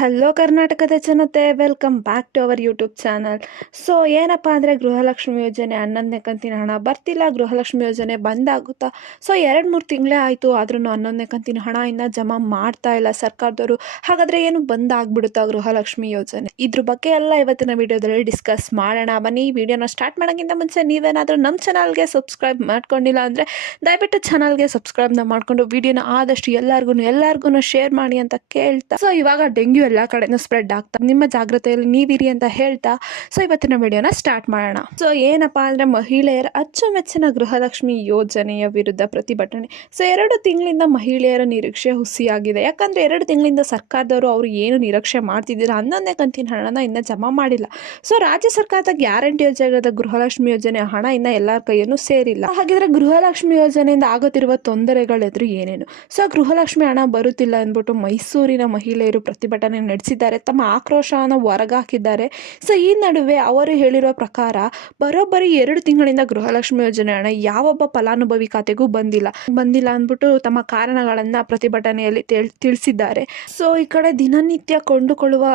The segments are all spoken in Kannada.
ಹಲೋ ಕರ್ನಾಟಕದ ಜನತೆ, welcome back to our YouTube channel. So ಏನಪ್ಪ ಅಂದರೆ ಗೃಹಲಕ್ಷ್ಮಿ ಯೋಜನೆ 11ನೇ ಕಂತಿನ ಹಣ ಬರ್ತಿಲ್ಲ. ಗೃಹಲಕ್ಷ್ಮಿ ಯೋಜನೆ ಬಂದಾಗುತ್ತಾ? ಸೊ 2-3 ತಿಂಗಳೇ ಆಯಿತು, ಆದ್ರೂ 11ನೇ ಕಂತಿನ ಹಣ ಇನ್ನೂ ಜಮಾ ಮಾಡ್ತಾ ಇಲ್ಲ ಸರ್ಕಾರದವರು. ಹಾಗಾದರೆ ಏನು ಬಂದಾಗ್ಬಿಡುತ್ತಾ ಗೃಹಲಕ್ಷ್ಮಿ ಯೋಜನೆ? ಇದ್ರ ಬಗ್ಗೆ ಎಲ್ಲ ಇವತ್ತಿನ ವಿಡಿಯೋದಲ್ಲಿ ಡಿಸ್ಕಸ್ ಮಾಡೋಣ. ಬನ್ನಿ. ಈ ವಿಡಿಯೋನ ಸ್ಟಾರ್ಟ್ ಮಾಡೋಕ್ಕಿಂತ ಮುಂಚೆ ನೀವೇನಾದರೂ ನಮ್ಮ ಚಾನಲ್ಗೆ ಸಬ್ಸ್ಕ್ರೈಬ್ ಮಾಡ್ಕೊಂಡಿಲ್ಲ ಅಂದರೆ ದಯವಿಟ್ಟು ಚಾನಲ್ಗೆ ಸಬ್ಸ್ಕ್ರೈಬ್ನ ಮಾಡಿಕೊಂಡು ವಿಡಿಯೋನ ಆದಷ್ಟು ಎಲ್ಲರಿಗೂ ಶೇರ್ ಮಾಡಿ ಅಂತ ಕೇಳ್ತಾ, ಸೊ ಇವಾಗ ಡೆಂಗ್ಯೂ ಎಲ್ಲ ಕಡೆನೂ ಸ್ಪ್ರೆಡ್ ಆಗ್ತಾ, ನಿಮ್ಮ ಜಾಗ್ರತೆಯಲ್ಲಿ ನೀವಿರಿ ಅಂತ ಹೇಳ್ತಾ ಸೊ ಇವತ್ತಿನ ವಿಡಿಯೋನ ಸ್ಟಾರ್ಟ್ ಮಾಡೋಣ. ಸೊ ಏನಪ್ಪಾ ಅಂದ್ರೆ ಮಹಿಳೆಯರ ಅಚ್ಚುಮೆಚ್ಚಿನ ಗೃಹಲಕ್ಷ್ಮಿ ಯೋಜನೆಯ ವಿರುದ್ಧ ಪ್ರತಿಭಟನೆ. ಸೊ 2 ತಿಂಗಳಿಂದ ಮಹಿಳೆಯರ ನಿರೀಕ್ಷೆ ಹುಸಿಯಾಗಿದೆ. ಯಾಕಂದ್ರೆ 2 ತಿಂಗಳಿಂದ ಸರ್ಕಾರದವರು ಅವರು ಏನು ನಿರೀಕ್ಷೆ ಮಾಡ್ತಿದ್ದೀರಾ 11ನೇ ಕಂತಿನ ಹಣನ ಇನ್ನ ಜಮಾ ಮಾಡಿಲ್ಲ. ಸೊ ರಾಜ್ಯ ಸರ್ಕಾರದ ಗ್ಯಾರಂಟಿ ಯೋಜನೆಯಾದ ಗೃಹಲಕ್ಷ್ಮಿ ಯೋಜನೆ ಹಣ ಇನ್ನ ಎಲ್ಲರ ಕೈಯನ್ನು ಸೇರಿಲ್ಲ. ಹಾಗಿದ್ರೆ ಗೃಹಲಕ್ಷ್ಮಿ ಯೋಜನೆಯಿಂದ ಆಗುತ್ತಿರುವ ತೊಂದರೆಗಳೆದ್ರು ಏನೇನು? ಸೊ ಗೃಹಲಕ್ಷ್ಮಿ ಹಣ ಬರುತ್ತಿಲ್ಲ ಅಂದ್ಬಿಟ್ಟು ಮೈಸೂರಿನ ಮಹಿಳೆಯರು ಪ್ರತಿಭಟನೆ ನಡೆಸಿದ್ದಾರೆ, ತಮ್ಮ ಆಕ್ರೋಶವನ್ನು ಹೊರಗಾಕಿದ್ದಾರೆ. ಸೊ ಈ ನಡುವೆ ಅವರು ಹೇಳಿರುವ ಪ್ರಕಾರ ಬರೋಬ್ಬರಿ 2 ತಿಂಗಳಿಂದ ಗೃಹಲಕ್ಷ್ಮಿ ಯೋಜನೆ ಹಣ ಯಾವೊಬ್ಬ ಫಲಾನುಭವಿ ಖಾತೆಗೂ ಬಂದಿಲ್ಲ ಅಂದ್ಬಿಟ್ಟು ತಮ್ಮ ಕಾರಣಗಳನ್ನ ಪ್ರತಿಭಟನೆಯಲ್ಲಿ ತಿಳಿಸಿದ್ದಾರೆ. ಸೊ ಈ ಕಡೆ ದಿನನಿತ್ಯ ಕೊಂಡುಕೊಳ್ಳುವ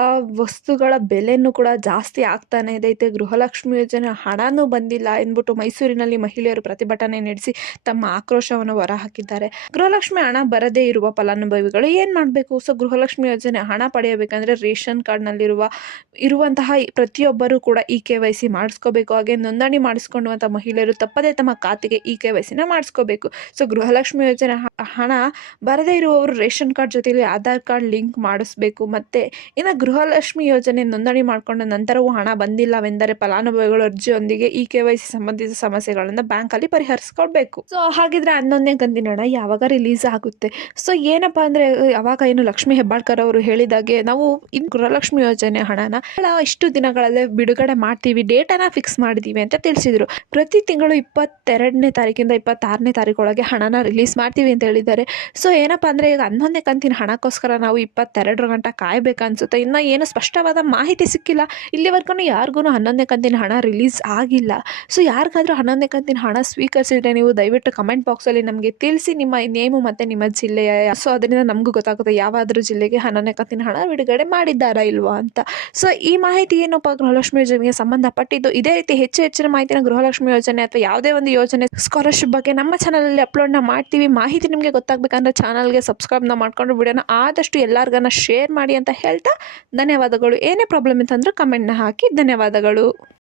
ವಸ್ತುಗಳ ಬೆಲೆನೂ ಕೂಡ ಜಾಸ್ತಿ ಆಗ್ತಾನೆ ಇದೆ. ಗೃಹಲಕ್ಷ್ಮಿ ಯೋಜನೆ ಹಣನೂ ಬಂದಿಲ್ಲ ಎಂದ್ಬಿಟ್ಟು ಮೈಸೂರಿನಲ್ಲಿ ಮಹಿಳೆಯರು ಪ್ರತಿಭಟನೆ ನಡೆಸಿ ತಮ್ಮ ಆಕ್ರೋಶವನ್ನು ಹೊರಹಾಕಿದ್ದಾರೆ. ಗೃಹಲಕ್ಷ್ಮಿ ಹಣ ಬರದೇ ಇರುವ ಫಲಾನುಭವಿಗಳು ಏನ್ ಮಾಡಬೇಕು? ಸೊ ಗೃಹಲಕ್ಷ್ಮಿ ಯೋಜನೆ ಹಣ ಪಡೆಯಬೇಕಂದ್ರೆ ರೇಷನ್ ಇರುವಂತಹ ಪ್ರತಿಯೊಬ್ಬರು ಕೂಡ KYC ಮಾಡಿಸ್ಕೋಬೇಕು. ಹಾಗೆ ನೋಂದಣಿ ಮಾಡಿಸ್ಕೊಳ್ಳುವಂಥ ಮಹಿಳೆಯರು ತಪ್ಪದೇ ತಮ್ಮ ಖಾತೆಗೆ KYCನ ಮಾಡಿಸ್ಕೋಬೇಕು. ಸೊ ಗೃಹಲಕ್ಷ್ಮಿ ಯೋಜನೆ ಹಣ ಬರದೇ ಇರುವವರು ರೇಷನ್ ಕಾರ್ಡ್ ಜೊತೆಲಿ ಆಧಾರ್ ಕಾರ್ಡ್ ಲಿಂಕ್ ಮಾಡಿಸ್ಬೇಕು. ಮತ್ತೆ ಇನ್ನು ಗೃಹಲಕ್ಷ್ಮಿ ಯೋಜನೆ ನೋಂದಣಿ ಮಾಡಿಕೊಂಡ ನಂತರವೂ ಹಣ ಬಂದಿಲ್ಲವೆಂದರೆ ಫಲಾನುಭವಿಗಳು ಅರ್ಜಿಯೊಂದಿಗೆ KYC ಸಂಬಂಧಿತ ಸಮಸ್ಯೆಗಳನ್ನು ಬ್ಯಾಂಕಲ್ಲಿ ಪರಿಹರಿಸ್ಕೊಳ್ಬೇಕು. ಸೊ ಹಾಗಿದ್ರೆ 11ನೇ ಕಂತಿನ ಹಣ ಯಾವಾಗ ರಿಲೀಸ್ ಆಗುತ್ತೆ? ಸೊ ಏನಪ್ಪಾ ಅಂದ್ರೆ ಯಾವಾಗ ಏನು ಲಕ್ಷ್ಮೀ ಹೆಬ್ಬಾಳ್ಕರ್ ಅವರು ಹೇಳಿದಾಗೆ ನಾವು ಇನ್ನು ಗೃಹಲಕ್ಷ್ಮಿ ಯೋಜನೆ ಹಣನ ಇಷ್ಟು ದಿನಗಳಲ್ಲೇ ಬಿಡುಗಡೆ ಮಾಡ್ತೀವಿ, ಡೇಟನ ಫಿಕ್ಸ್ ಮಾಡಿದೀವಿ ಅಂತ ತಿಳಿಸಿದ್ರು. ಪ್ರತಿ ತಿಂಗಳು 22ನೇ ತಾರೀಕಿಂದ 26ನೇ ತಾರೀಕೊಳಗೆ ಹಣನ ರಿಲೀಸ್ ಮಾಡ್ತೀವಿ ಅಂತ ಹೇಳಿದ್ದಾರೆ. ಸೊ ಏನಪ್ಪಾ ಅಂದ್ರೆ ಈಗ 11ನೇ ಕಂತಿನ ಹಣಕ್ಕೋಸ್ಕರ ನಾವು 22 ಗಂಟೆ ಕಾಯ್ಬೇಕನ್ಸುತ್ತೆ. ಇನ್ನು ಏನು ಸ್ಪಷ್ಟವಾದ ಮಾಹಿತಿ ಸಿಕ್ಕಿಲ್ಲ. ಇಲ್ಲಿವರೆಗೂ ಯಾರಿಗೂ 11ನೇ ಕಂತಿನ ಹಣ ರಿಲೀಸ್ ಆಗಿಲ್ಲ. ಸೊ ಯಾರಿಗಾದ್ರೂ 11ನೇ ಕಂತಿನ ಹಣ ಸ್ವೀಕರಿಸಿದ್ರೆ ನೀವು ದಯವಿಟ್ಟು ಕಮೆಂಟ್ ಬಾಕ್ಸಲ್ಲಿ ನಮಗೆ ತಿಳಿಸಿ, ನಿಮ್ಮ ನೇಮು ಮತ್ತು ನಿಮ್ಮ ಜಿಲ್ಲೆಯ. ಸೊ ಅದರಿಂದ ನಮಗೂ ಗೊತ್ತಾಗುತ್ತೆ ಯಾವಾದ್ರೂ ಜಿಲ್ಲೆಗೆ 11ನೇ ಕಂತಿನ ಹಣ ಬಿಡುಗಡೆ ಮಾಡಿದ್ದಾರಾ ಇಲ್ವಾ ಅಂತ. ಸೊ ಈ ಮಾಹಿತಿ ಏನಪ್ಪ ಗೃಹಲಕ್ಷ್ಮಿ ಯೋಜನೆಗೆ ಸಂಬಂಧಪಟ್ಟಿದ್ದು. ಇದೇ ರೀತಿ ಹೆಚ್ಚಿನ ಮಾಹಿತಿನ ಗೃಹಲಕ್ಷ್ಮಿ ಯೋಜನೆ ಅಥವಾ ಯಾವುದೇ ಒಂದು ಯೋಜನೆ ಸ್ಕಾಲರ್ಶಿಪ್ ಬಗ್ಗೆ ನಮ್ಮ ಚಾನಲಲ್ಲಿ ಅಪ್ಲೋಡ್ನ ಮಾಡ್ತೀವಿ. ಮಾಹಿತಿ ನಿಮಗೆ ಗೊತ್ತಾಗಬೇಕಂದ್ರೆ ಚಾನಲ್ಗೆ ಸಬ್ಸ್ಕ್ರೈಬ್ನ ಮಾಡ್ಕೊಂಡು ವಿಡಿಯೋನ ಆದಷ್ಟು ಎಲ್ಲರಿಗನ್ನ ಶೇರ್ ಮಾಡಿ ಅಂತ ಹೇಳ್ತಾ ಧನ್ಯವಾದಗಳು. ಏನೇ ಪ್ರಾಬ್ಲಮ್ ಇತ್ತಂದ್ರೆ ಕಮೆಂಟ್ನ ಹಾಕಿ. ಧನ್ಯವಾದಗಳು.